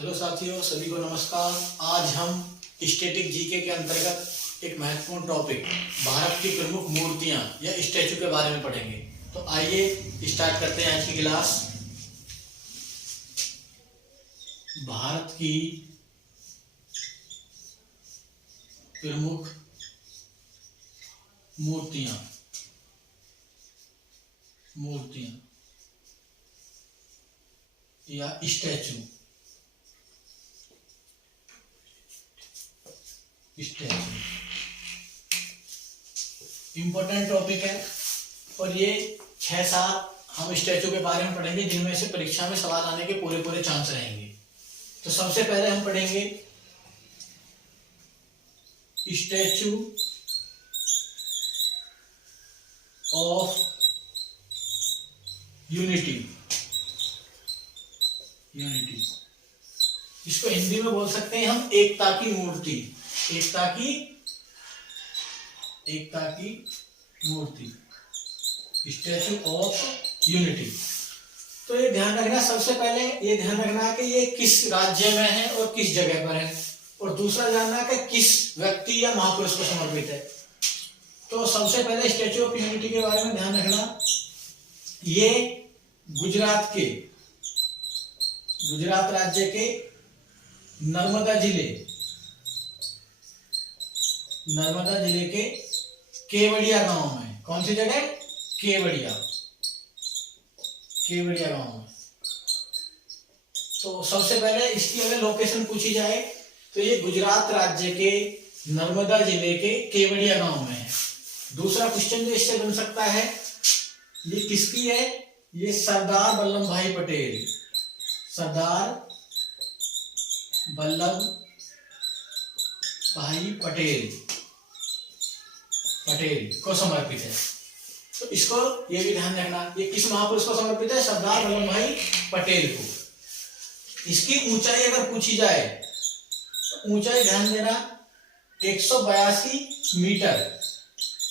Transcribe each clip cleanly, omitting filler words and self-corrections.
Hello साथियों, सभी को नमस्कार। आज हम स्टैटिक जीके के अंतर्गत एक महत्वपूर्ण टॉपिक भारत की प्रमुख मूर्तियां या स्टैचू के बारे में पढ़ेंगे। तो आइए स्टार्ट करते हैं आज की क्लास। भारत की प्रमुख मूर्तियां या स्टैचू। इंपॉर्टेंट टॉपिक है और ये 6-7 हम स्टैचू के बारे में पढ़ेंगे जिनमें से परीक्षा में सवाल आने के पूरे चांस रहेंगे। तो सबसे पहले हम पढ़ेंगे स्टैचू ऑफ यूनिटी। इसको हिंदी में बोल सकते हैं हम एकता की मूर्ति। एकता की मूर्ति, स्टैचू ऑफ यूनिटी। तो ये ध्यान रखना, सबसे पहले ये ध्यान रखना कि ये किस राज्य में है और किस जगह पर है, और दूसरा जानना कि किस व्यक्ति या महापुरुष को समर्पित है। तो सबसे पहले स्टैचू ऑफ यूनिटी के बारे में ध्यान रखना, ये गुजरात राज्य के नर्मदा जिले के केवड़िया गांव में। कौन सी जगह? केवड़िया गांव में। तो सबसे पहले इसकी अगर लोकेशन पूछी जाए तो ये गुजरात राज्य के नर्मदा जिले के केवड़िया गांव में है। दूसरा क्वेश्चन जो इससे बन सकता है, ये किसकी है? ये सरदार वल्लभ भाई पटेल को समर्पित है। तो इसको ये भी ध्यान रखना, ये किस महापुरुष को समर्पित है? सरदार वल्लभ भाई पटेल को। इसकी ऊंचाई अगर पूछी जाए तो ऊंचाई ध्यान देना 182 मीटर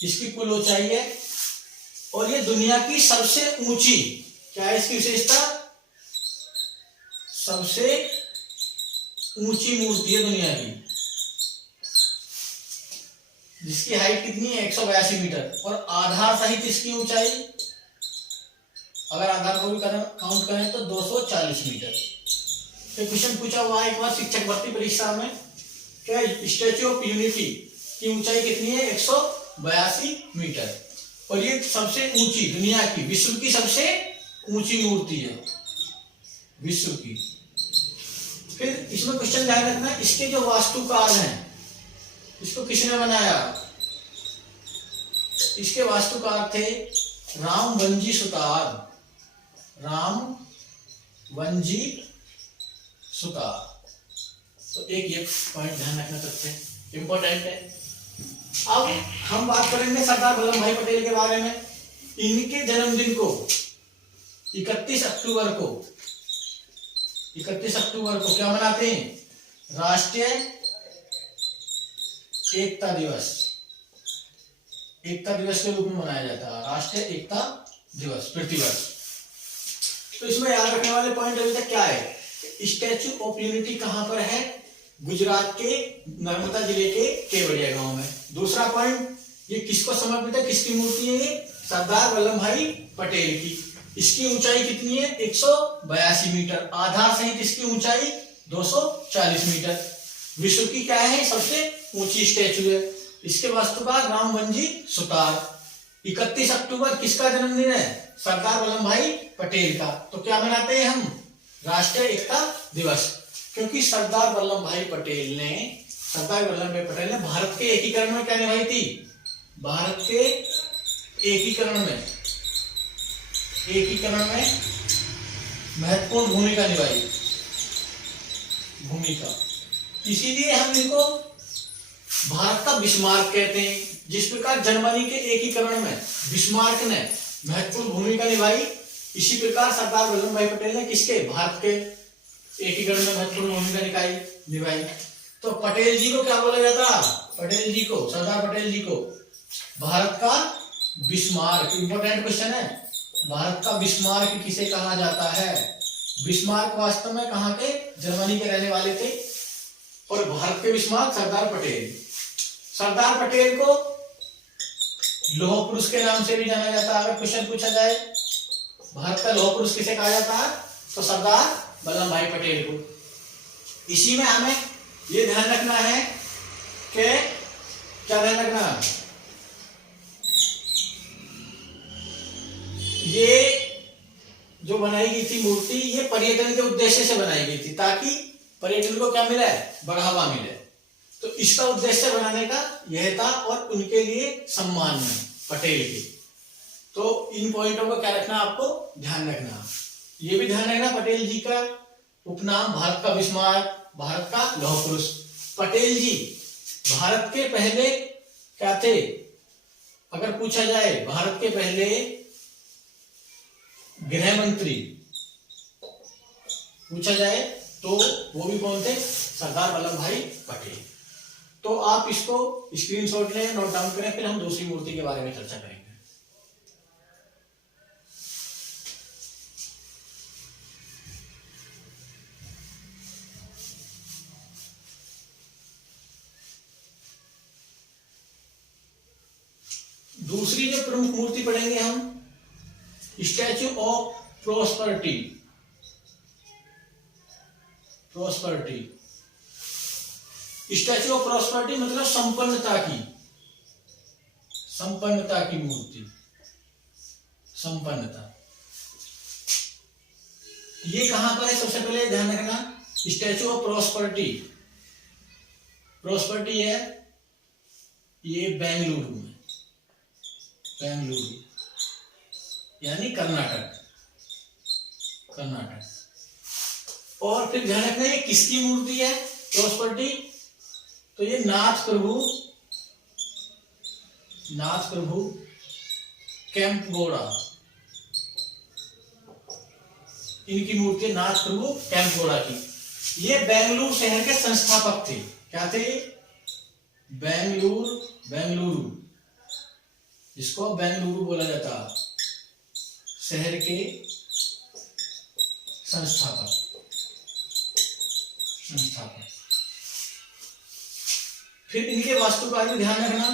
इसकी कुल ऊंचाई है, और ये दुनिया की सबसे ऊंची, क्या है इसकी विशेषता? सबसे ऊंची मूर्ति है दुनिया की, जिसकी हाइट कितनी है? 182 मीटर। और आधार सहित इसकी ऊंचाई, अगर आधार को भी काउंट करें तो 240 मीटर। तो क्वेश्चन पूछा हुआ है एक बार शिक्षक भर्ती परीक्षा में, क्या स्टैचू ऑफ यूनिटी की ऊंचाई कितनी है? 182 मीटर। और ये सबसे ऊंची दुनिया की, विश्व की सबसे ऊंची मूर्ति है, विश्व की। फिर इसमें क्वेश्चन ध्यान रखना, इसके जो वास्तुकार हैं, इसको किसने बनाया? इसके वास्तुकार थे रामवंजी सुतार। तो एक ये पॉइंट ध्यान रखना सबसे इंपॉर्टेंट है। अब हम बात करेंगे सरदार वल्लभ भाई पटेल के बारे में। इनके जन्मदिन को 31 अक्टूबर को क्या मनाते हैं? राष्ट्रीय एकता दिवस के रूप में मनाया जाता है, राष्ट्रीय एकता दिवस प्रतिवर्ष। तो इसमें याद रखने वाले पॉइंट अभी तक क्या है? स्टैचू ऑफ यूनिटी कहां पर है? गुजरात के नर्मदा जिले के केवड़िया गांव में। दूसरा पॉइंट, ये किसको समर्पित है, किसकी मूर्ति है? ये सरदार वल्लभ भाई पटेल की। इसकी ऊंचाई कितनी है? 182 मीटर। आधार सहित इसकी ऊंचाई 240 मीटर। विश्व की क्या है? सबसे ऊंची स्टैचू है। इसके वास्तुकार रामवंजी सुतार। 31 अक्टूबर किसका जन्मदिन है? सरदार वल्लभ भाई पटेल का। तो क्या मनाते हैं हम? राष्ट्रीय एकता दिवस। क्योंकि सरदार वल्लभ भाई पटेल ने भारत के एकीकरण में क्या निभाई थी? भारत के एकीकरण में महत्वपूर्ण भूमिका निभाई। इसीलिए हम इनको भारत का बिस्मार्क कहते हैं। जिस प्रकार जर्मनी के एकीकरण में बिस्मार्क ने महत्वपूर्ण भूमिका निभाई, इसी प्रकार सरदार वल्लभ भाई पटेल ने किसके? भारत के एकीकरण में महत्वपूर्ण भूमिका निभाई। तो पटेल जी को क्या बोला जाता? सरदार पटेल जी को भारत का बिस्मार्क। इंपॉर्टेंट क्वेश्चन है, भारत का बिस्मार्क किसे कहा जाता है? बिस्मार्क वास्तव में कहाँ के, जर्मनी के रहने वाले थे। और भारत के बिस्मार्क सरदार पटेल। सरदार पटेल को लौह पुरुष के नाम से भी जाना जाता है। अगर क्वेश्चन पूछा जाए भारत का लौह पुरुष किसे कहा जाता है, तो सरदार वल्लभ भाई पटेल को। इसी में हमें ये ध्यान रखना है कि क्या ध्यान रखना है, ये जो बनाई गई थी मूर्ति, ये पर्यटन के उद्देश्य से बनाई गई थी, ताकि पर्यटन को क्या मिले, बढ़ावा मिले। तो इसका उद्देश्य बनाने का यह था, और उनके लिए सम्मान में पटेल के। तो इन पॉइंटों को क्या रखना, आपको ध्यान रखना। ये भी ध्यान रखना पटेल जी का उपनाम भारत का बिस्मार्क, भारत का लौह पुरुष। पटेल जी भारत के पहले क्या थे, अगर पूछा जाए भारत के पहले गृह मंत्री पूछा जाए तो वो भी कौन थे, सरदार वल्लभ भाई पटेल। तो आप इसको स्क्रीनशॉट लें, नोट डाउन करें, फिर हम दूसरी मूर्ति के बारे में चर्चा करेंगे। दूसरी जो प्रमुख मूर्ति पढ़ेंगे हम, statue of prosperity. Statue of prosperity मतलब संपन्नता की मूर्ति, संपन्नता। ये कहां पर है, सबसे पहले ध्यान रखना, स्टैच्यू ऑफ प्रोस्पेरिटी है ये बेंगलुरु में, यानी कर्नाटक। और फिर ध्यान रखना ये किसकी मूर्ति है, प्रोस्पेरिटी, तो ये नाथ प्रभु कैंपगोड़ा, इनकी मूर्ति है, नाथ प्रभु कैंपगोड़ा की। ये बेंगलुरु शहर के संस्थापक थे। क्या थे, बेंगलुरु, जिसको बेंगलुरु बोला जाता, शहर के संस्थापक। फिर इनके वास्तुकार भी ध्यान रखना,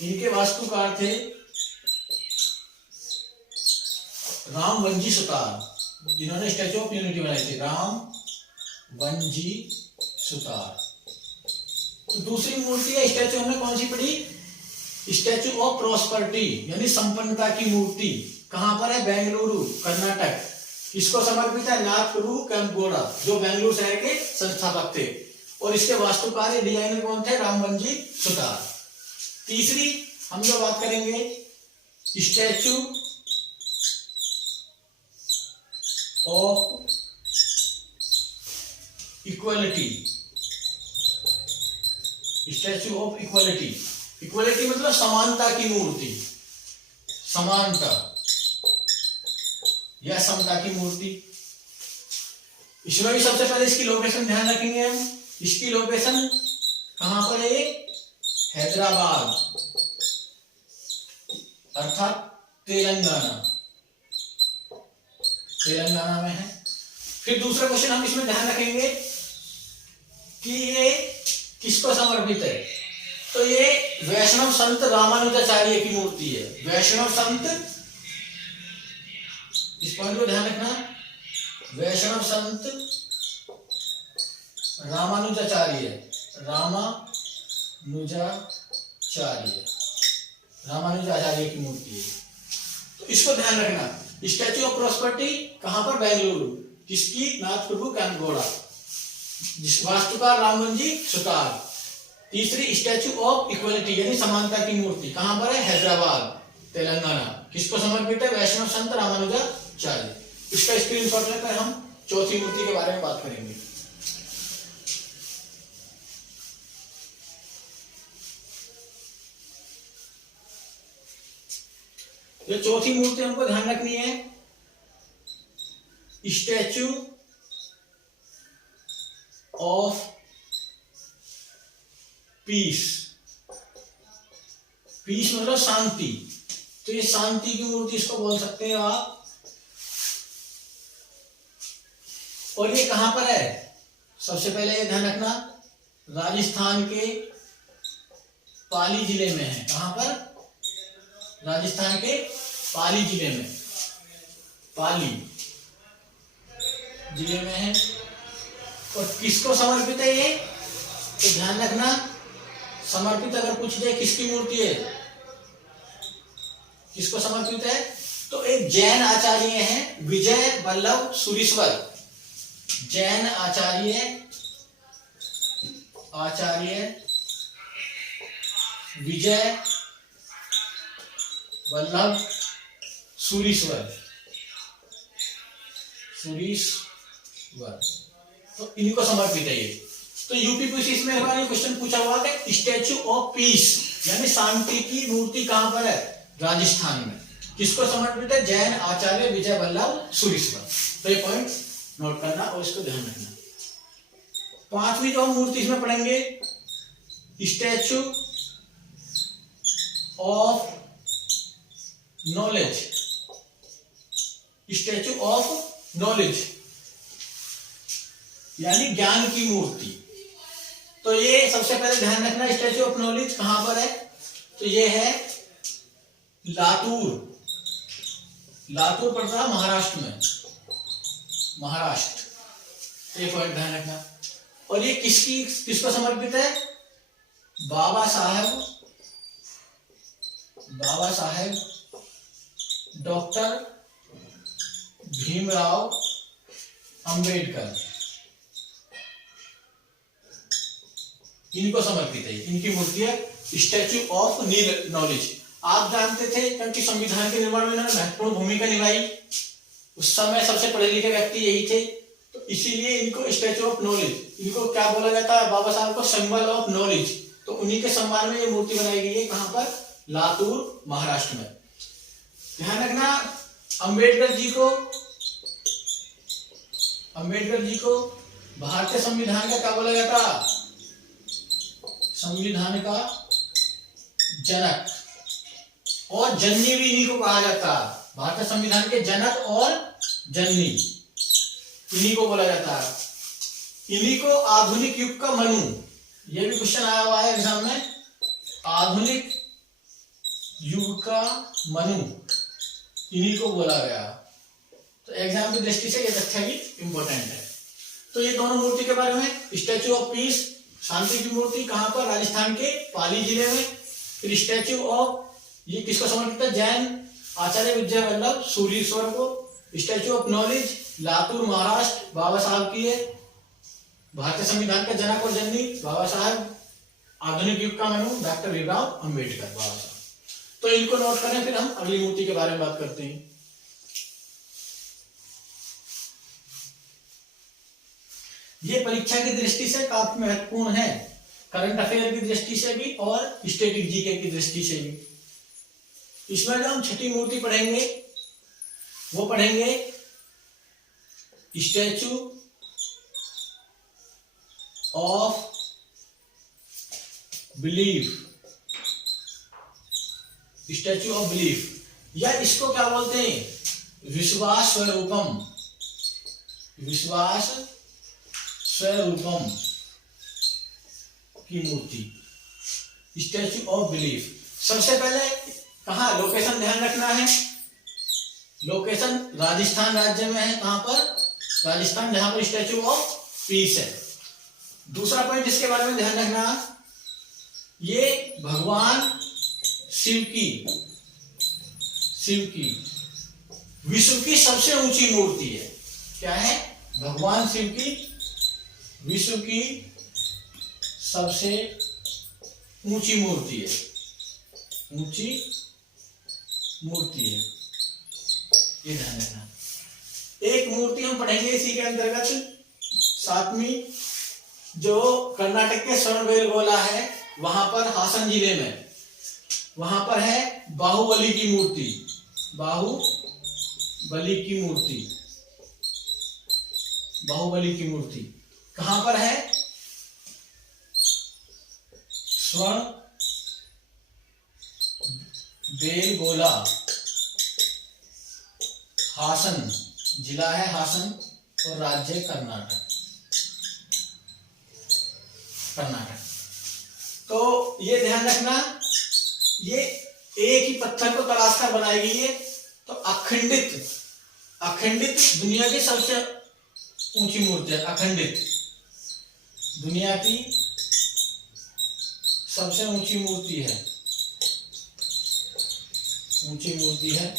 इनके वास्तुकार थे रामवंजी सुतार, जिन्होंने स्टैच्यू ऑफ यूनिटी बनाई थी, रामवंजी सुतार। तो दूसरी मूर्ति है स्टैच्यू, हमने कौन सी पढ़ी, स्टैच्यू ऑफ प्रोस्पेरिटी, यानी संपन्नता की मूर्ति। कहां पर है, बेंगलुरु, कर्नाटक। इसको समर्पित है नाथ प्रभु कैंपगोड़ा, जो बेंगलुरु शहर के संस्थापक थे। और इसके वास्तुकार डिजाइनर कौन थे, रामवंजी सुतार। तीसरी हम जो बात करेंगे, statue of equality. Statue of equality मतलब समानता की मूर्ति, समानता या समता की मूर्ति। इसमें भी सबसे पहले इसकी लोकेशन ध्यान रखेंगे हम। इसकी लोकेशन कहां पर है, हैदराबाद अर्थात तेलंगाना में है। फिर दूसरा क्वेश्चन हम इसमें ध्यान रखेंगे कि ये किसको समर्पित है, तो ये वैष्णव संत रामानुजाचार्य की मूर्ति है। वैष्णव संत, इस पॉइंट को ध्यान रखना, वैष्णव संत रामानुजाचार्य की मूर्ति है। तो इसको ध्यान रखना। स्टैच्यू ऑफ प्रोस्पेरिटी कहां पर, बेंगलुरु, किसकी, नाथ प्रभु कैंपगोड़ा, जिस वास्तुकार रामवंजी सुतार। तीसरी स्टैच्यू ऑफ इक्वालिटी यानी समानता की मूर्ति कहां पर है, हैदराबाद तेलंगाना, किसको समर्पित है, वैष्णव संत रामानुजाचार्य। इसका स्क्रीनशॉट लेकर हम चौथी मूर्ति के बारे में बात करेंगे। जो चौथी मूर्ति हमको ध्यान रखनी है, स्टैच्यू ऑफ पीस मतलब शांति। तो ये शांति की मूर्ति इसको बोल सकते हैं आप। और ये कहां पर है? सबसे पहले ये ध्यान रखना, राजस्थान के पाली जिले में है। कहां पर? राजस्थान के पाली जिले में, पाली जिले में है। और किसको समर्पित है ये? तो ध्यान रखना, समर्पित अगर पूछ जाए किसकी मूर्ति है, किसको समर्पित है, तो एक जैन आचार्य हैं विजय वल्लभ सूरीश्वर। जैन आचार्य विजय वल्लभ सूरीश्वर। तो इनको समर्पित है ये। तो यूपीपीएससी इसमें हमारे क्वेश्चन पूछा हुआ कि स्टैचू ऑफ पीस यानी शांति की मूर्ति कहां पर है? राजस्थान में। किसको समर्पित है? जैन आचार्य विजय वल्लभ सूरीश्वर। तो ये पॉइंट नोट करना और इसको ध्यान रखना। पांचवी जो हम मूर्ति इसमें पढ़ेंगे, statue of knowledge. Statue of knowledge यानी ज्ञान की मूर्ति। तो ये सबसे पहले ध्यान रखना, स्टैचू ऑफ नॉलेज कहां पर है? तो ये है लातूर। लातूर पड़ता है महाराष्ट्र में, महाराष्ट्र। एक पॉइंट ध्यान रखना। और ये किसको समर्पित है? बाबा साहेब डॉक्टर भीमराव अंबेडकर, इनको समर्पित है। इनकी मूर्ति है स्टैचू ऑफ नॉलेज। आप जानते थे क्योंकि संविधान के निर्माण में इन्होंने महत्वपूर्ण भूमिका निभाई, उस समय सबसे पढ़े लिखे व्यक्ति यही थे, तो इसीलिए इनको स्टैचू ऑफ नॉलेज, इनको क्या बोला जाता है? बाबा साहब को सिंबल ऑफ नॉलेज। तो उन्हीं के सम्मान में ये मूर्ति बनाई गई है। कहां पर? लातूर महाराष्ट्र में। ध्यान रखना, अंबेडकर जी को भारतीय संविधान का क्या बोला जाता? संविधान का जनक और जननी भी इन्हीं को कहा जाता। भारतीय संविधान के जनक और जननी इन्हीं को बोला जाता है। इन्हीं को आधुनिक युग का मनु, ये भी क्वेश्चन आया हुआ है एग्जाम में, आधुनिक युग का मनु इन्हीं को बोला गया। तो एग्जाम की दृष्टि से ये तथ्य भी इंपॉर्टेंट है। तो ये दोनों मूर्ति के बारे में, स्टैचू ऑफ पीस शांति की मूर्ति कहां पर? राजस्थान के पाली जिले में। फिर स्टैचू ऑफ, ये किसको समर्पित है? जैन आचार्य विजय वल्लभ सूरीश्वर को। Statue of knowledge Latur Maharashtra, Baba Saheb की है। भारतीय संविधान के जनक और जननी बाबा साहब, आधुनिक युग का मनु डॉक्टर भीमराव अंबेडकर, बाबा साहब। तो इनको नोट करें, फिर हम अगली मूर्ति के बारे में बात करते हैं। ये परीक्षा की दृष्टि से काफी महत्वपूर्ण है, करंट अफेयर की दृष्टि से भी और स्टैटिक जीके की दृष्टि से भी। इसमें जो हम छठी मूर्ति पढ़ेंगे वो पढ़ेंगे statue of belief. Statue of belief, या इसको क्या बोलते हैं? विश्वास स्वरूपम। विश्वास स्वरूपम की मूर्ति, स्टैचू ऑफ बिलीफ। सबसे पहले कहा लोकेशन ध्यान रखना है, लोकेशन राजस्थान राज्य में है। कहां पर? राजस्थान, जहां पर स्टैचू ऑफ पीस है। दूसरा पॉइंट इसके बारे में ध्यान रखना, ये भगवान शिव की विश्व की सबसे ऊंची मूर्ति है। क्या है? भगवान शिव की विश्व की सबसे ऊंची मूर्ति है, ऊंची मूर्ति है, ये ध्यान रखना। एक मूर्ति हम पढ़ेंगे इसी के अंतर्गत, सातवीं, जो कर्नाटक के श्रवणबेलगोला है, वहां पर हासन जिले में, वहां पर है बाहुबली की मूर्ति। बाहुबली की मूर्ति, बाहुबली की मूर्ति कहां पर है? श्रवणबेलगोला, हासन जिला है, हासन और राज्य कर्नाटक। कर्नाटक। तो ये ध्यान रखना, ये एक ही पत्थर को तराश कर बनाई गई है। तो अखंडित, अखंडित दुनिया की सबसे ऊंची मूर्ति है। अखंडित दुनिया की सबसे ऊंची मूर्ति है, ऊंची मूर्ति है।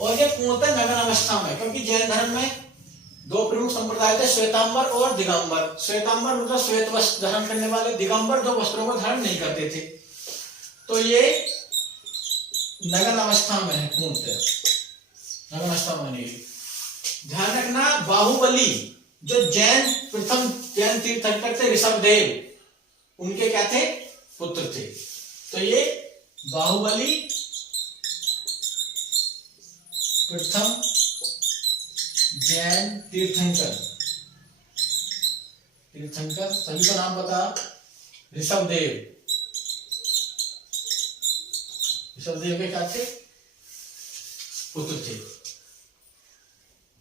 और ये पूर्णतः नग्न अवस्था में, क्योंकि जैन धर्म में दो प्रमुख संप्रदाय थे, श्वेतांबर और दिगंबर। श्वेतांबर मतलब श्वेत वस्त्र धारण करने वाले, दिगंबर जो वस्त्रों को धारण नहीं करते थे। तो ये नग्न अवस्था में है, पूर्णतः नग्न अवस्था में नहीं। ध्यान रखना, बाहुबली जो जैन प्रथम जैन तीर्थंकर थे, ऋषभदेव, उनके क्या थे? पुत्र थे। तो ये बाहुबली प्रथम जैन तीर्थंकर, तीर्थंकर सभी का नाम बता। ऋषभदेव, ऋषभदेव के क्या थे? पुत्र थे।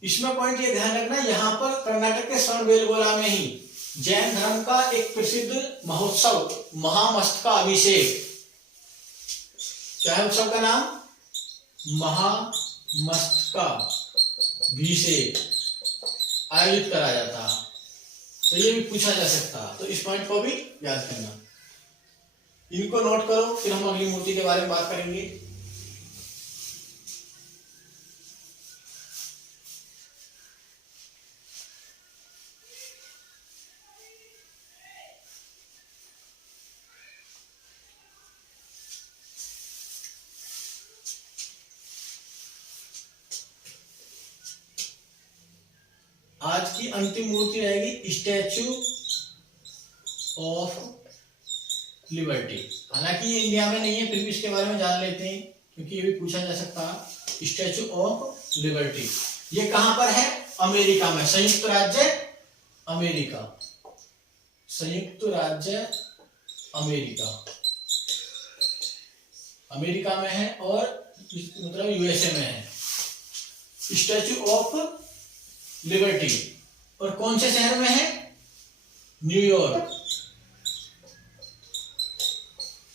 इसमें पॉइंट ये ध्यान रखना, यहां पर कर्नाटक के श्रवणबेलगोला में ही जैन धर्म का एक प्रसिद्ध महोत्सव, महामस्तका अभिषेक, क्या है उत्सव का नाम? महामस्तका अभिषेक आयोजित करा जाता। तो ये भी पूछा जा सकता, तो इस पॉइंट को भी याद करना, इनको नोट करो, फिर हम अगली मूर्ति के बारे में बात करेंगे। आज की अंतिम मूर्ति रहेगी स्टैचू ऑफ लिबर्टी। हालांकि ये इंडिया में नहीं है, फिर भी इसके बारे में जान लेते हैं, क्योंकि ये भी पूछा जा सकता है। स्टैचू ऑफ लिबर्टी ये कहां पर है? अमेरिका में, संयुक्त राज्य अमेरिका, संयुक्त राज्य अमेरिका, अमेरिका में है, और मतलब यूएसए में है स्टैचू ऑफ लिबर्टी। और कौन से शहर में है? न्यूयॉर्क।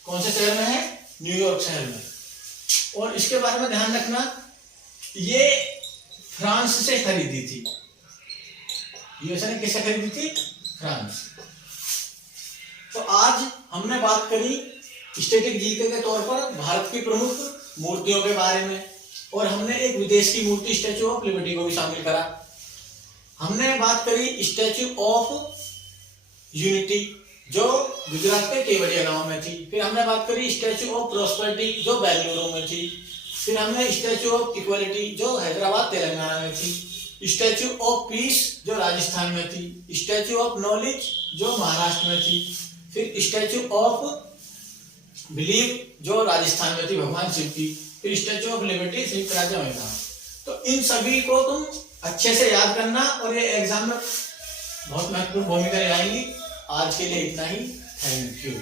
कौन से शहर में है? न्यूयॉर्क शहर में। और इसके बारे में ध्यान रखना, ये फ्रांस से खरीदी थी। यूएसए ने किससे खरीदी थी? फ्रांस। तो आज हमने बात करी स्टैटिक जीके के तौर पर भारत की प्रमुख मूर्तियों के बारे में, और हमने एक विदेश की मूर्ति स्टैचू ऑफ लिबर्टी को भी शामिल करा। हमने बात करी स्टैचू ऑफ यूनिटी जो गुजरात के केवड़िया गांव में थी। फिर हमने बात करी स्टैचू ऑफ प्रॉस्पेरिटी जो बेंगलुरु में थी। फिर हमने स्टैचू ऑफ इक्वालिटी जो हैदराबाद तेलंगाना में थी। स्टैचू ऑफ पीस जो राजस्थान में थी। स्टैचू ऑफ नॉलेज जो महाराष्ट्र में थी। फिर स्टैचू ऑफ बिलीव जो राजस्थान में थी, भगवान शिव की। फिर स्टैचू ऑफ लिबर्टी संयुक्त राज्य अमेरिका। तो इन सभी को तुम अच्छे से याद करना, और ये एग्जाम में बहुत महत्वपूर्ण भूमिका निभाएंगी। आज के लिए इतना ही, थैंक यू।